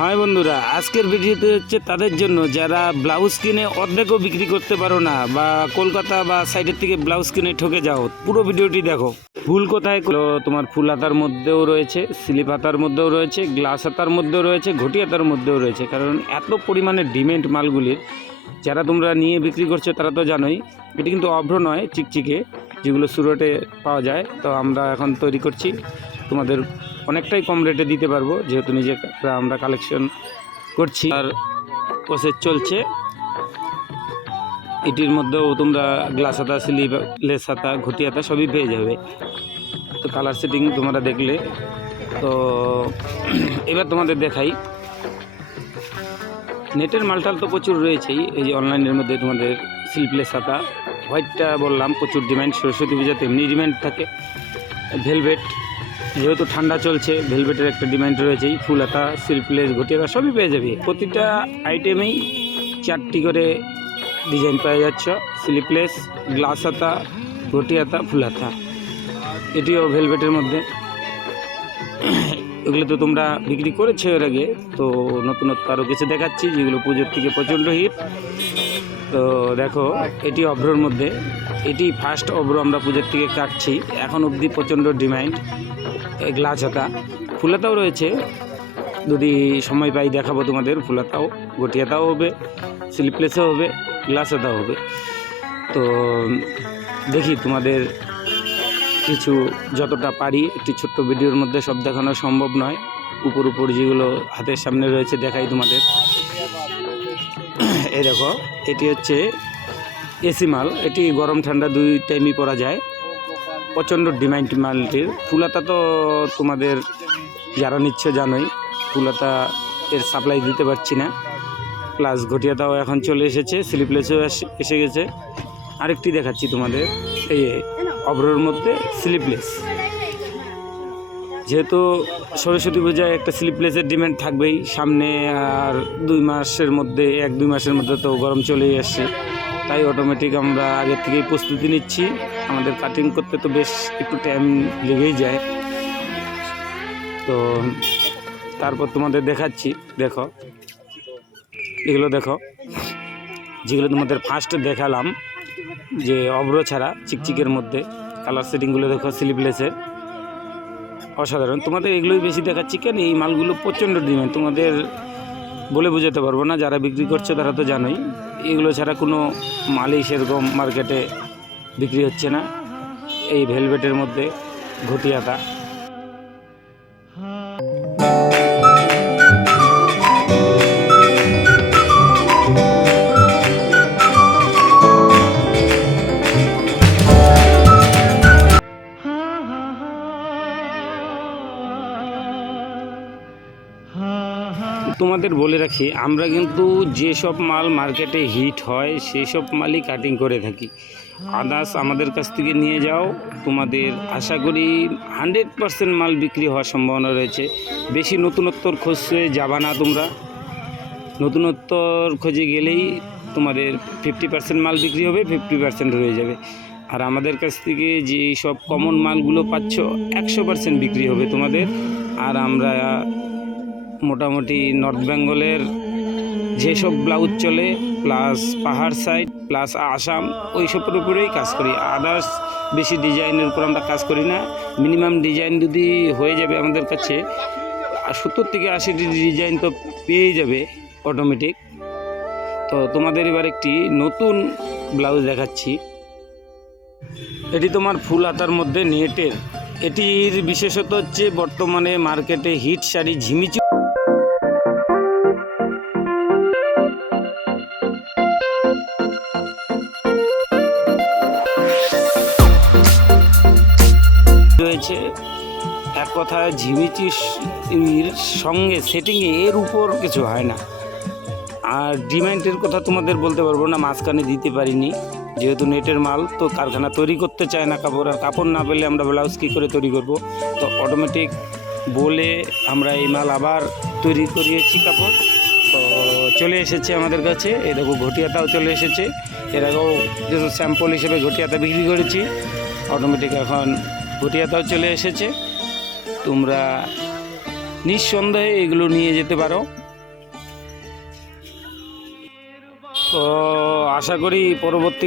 হ্যাঁ বন্ধুরা, আজকের ভিডিওতে হচ্ছে তাদের জন্য যারা ব্লাউজ কিনে অর্ধেকও বিক্রি করতে পারো না বা কলকাতা বা সাইডের থেকে ব্লাউজ কিনে ঠকে যাও। পুরো ভিডিওটি দেখো। ফুল কোথায় তোমার ফুল হাতার মধ্যেও রয়েছে, স্লিপ হাতার মধ্যেও রয়েছে, গ্লাস হাতার মধ্যেও রয়েছে, ঘটি হাতার মধ্যেও রয়েছে। কারণ এত পরিমাণে ডিমান্ড মালগুলির, যারা তোমরা নিয়ে বিক্রি করছো তারা তো জানোই। এটি কিন্তু অভ্র নয়, চিকচিকে, যেগুলো সুরটে পাওয়া যায়। তো আমরা এখন তৈরি করছি, তোমাদের অনেকটাই কম রেটে দিতে পারবো, যেহেতু নিজে আমরা কালেকশন করছি আর প্রসেস চলছে। এটির মধ্যেও তোমরা গ্লাস হাতা, স্লিপ, লেস হাতা, ঘটি হাতা সবই পেয়ে যাবে। তো কালার সেটিং তোমরা দেখলে। তো এবার তোমাদের দেখাই। নেটের মালটাল তো প্রচুর রয়েছেই। এই যে অনলাইনের মধ্যে তোমাদের স্লিপলেস হাতা, হোয়াইটটা বললাম প্রচুর ডিমান্ড, সরস্বতী পূজাতে এমনি ডিমান্ড থাকে। ভেলভেট, যেহেতু ঠান্ডা চলছে, ভেলভেটের একটা ডিমান্ড রয়েছেই। ফুল হাতা, স্লিপলেস, ঘটি হাতা সবই পেয়ে যাবে। প্রতিটা আইটেমেই 4টি করে ডিজাইন পেয়ে যাচ্ছ। স্লিপলেস, গ্লাস হাতা, ঘটি হাতা, ফুল হাতা। এটিও ভেলভেটের মধ্যে। এগুলো তো তোমরা বিক্রি করেছো এর আগে, তো নতুনত্ব আরও কিছু দেখাচ্ছি যেগুলো পুজোর থেকে প্রচণ্ড হিট। তো দেখো, এটি অভ্রর মধ্যে, এটি ফার্স্ট অভ্র আমরা পুজোর থেকে কাটছি, এখন অবধি প্রচণ্ড ডিমান্ড। গ্লাস হাতা, ফুলাতাও রয়েছে, যদি সময় পাই দেখাবো তোমাদের। ফুলাতাও, ঘটি হাতাও হবে, স্লিপলেসও হবে, গ্লাস হাতাও হবে। তো দেখি তোমাদের কিছু যতটা পারি, একটি ছোট্ট ভিডিওর মধ্যে সব দেখানো সম্ভব নয়। উপর যেগুলো হাতের সামনে রয়েছে দেখাই তোমাদের। এই দেখো, এটি হচ্ছে এসি মাল। এটি গরম ঠান্ডা দুই টাইমই পরা যায়। প্রচণ্ড ডিমান্ড মালটির। ফুলাতা তো তোমাদের যারা নিচ্ছে জানোই, ফুলাতা এর সাপ্লাই দিতে পারছি না। প্লাস ঘটিয়াতাও এখন চলে এসেছে, স্লিপলেসও এসে গেছে। আরেকটি দেখাচ্ছি তোমাদের, এই অভ্রর মধ্যে স্লিপলেস। যেহেতু সরস্বতী পূজায় একটা স্লিপলেসের ডিমান্ড থাকবেই সামনে, আর 2 মাসের মধ্যে, 1-2 মাসের মধ্যে তো গরম চলেই আসছে। তাই অটোমেটিক আমরা আগের থেকেই প্রস্তুতি নিচ্ছি। আমাদের কাটিং করতে তো বেশ একটু টাইম লেগেই যায়। তো তারপর তোমাদের দেখাচ্ছি। দেখো, এগুলো দেখো, যেগুলো তোমাদের ফার্স্ট দেখালাম, যে অভ্র ছাড়া চিকচিকের মধ্যে কালার সেটিংগুলো দেখো, স্লিপলেসের অসাধারণ। তোমাদের এগুলোই বেশি দেখাচ্ছি কেন, এই মালগুলো প্রচণ্ড ডিমান্ড, তোমাদের বলে বোঝাতে পারবো না। যারা বিক্রি করছে তারা তো জানোই, এগুলো ছাড়া কোনো মালই সেরকম মার্কেটে বিক্রি হচ্ছে না। এই ভেলভেটের মধ্যে ঘটি হাতা, তোমাদের বলে রাখি, আমরা কিন্তু যেসব মাল মার্কেটে হিট হয় সেই সব মালই কাটিং করে থাকি। আদার্স আমাদের কাছ থেকে নিয়ে যাও, তোমাদের আশা করি 100% মাল বিক্রি হওয়ার সম্ভাবনা রয়েছে। বেশি নতুনত্বর খোঁজে যাবা না তোমরা। নতুনত্বর খোঁজে গেলেই তোমাদের 50% মাল বিক্রি হবে, 50% রয়ে যাবে। আর আমাদের কাছ থেকে যে সব কমন মালগুলো পাচ্ছ 100% বিক্রি হবে তোমাদের। আর আমরা মোটামুটি নর্থ বেঙ্গলের যেসব ব্লাউজ চলে, প্লাস পাহাড় সাইড, প্লাস আসাম, ওই সবের উপরেই কাজ করি। আদার্স বেশি ডিজাইনের উপর আমরা কাজ করি না। মিনিমাম ডিজাইন যদি হয়ে যাবে আমাদের কাছে 70 থেকে 80টি ডিজাইন তো পেয়ে যাবে অটোমেটিক। তো তোমাদের এবার একটি নতুন ব্লাউজ দেখাচ্ছি। এটি তোমার ফুল হাতার মধ্যে নেটের। এটির বিশেষত হচ্ছে বর্তমানে মার্কেটে হিট শাড়ি ঝিমিচি রয়েছে। এক কথায় ঝিমিচির সঙ্গে সেটিংয়ে এর উপর কিছু হয় না। আর ডিমান্ডের কথা তোমাদের বলতে পারবো না, মাঝখানে দিতে পারিনি, যেহেতু নেটের মাল তো কারখানা তৈরি করতে চায় না কাপড়। আর কাপড় না পেলে আমরা ব্লাউজ কী করে তৈরি করব। তো অটোমেটিক বলে আমরা এই মাল আবার তৈরি করিয়েছি কাপড়। তো চলে এসেছে আমাদের কাছে। এই দেখো, ঘটি হাতাও চলে এসেছে। এর আগেও কিছু স্যাম্পল হিসেবে ঘটি হাতা বিক্রি করেছি। অটোমেটিক এখন ঘটি হাতাও চলে এসেছে। তোমরা নিঃসন্দেহে এগুলো নিয়ে যেতে পারো। তো আশা করি পরবর্তী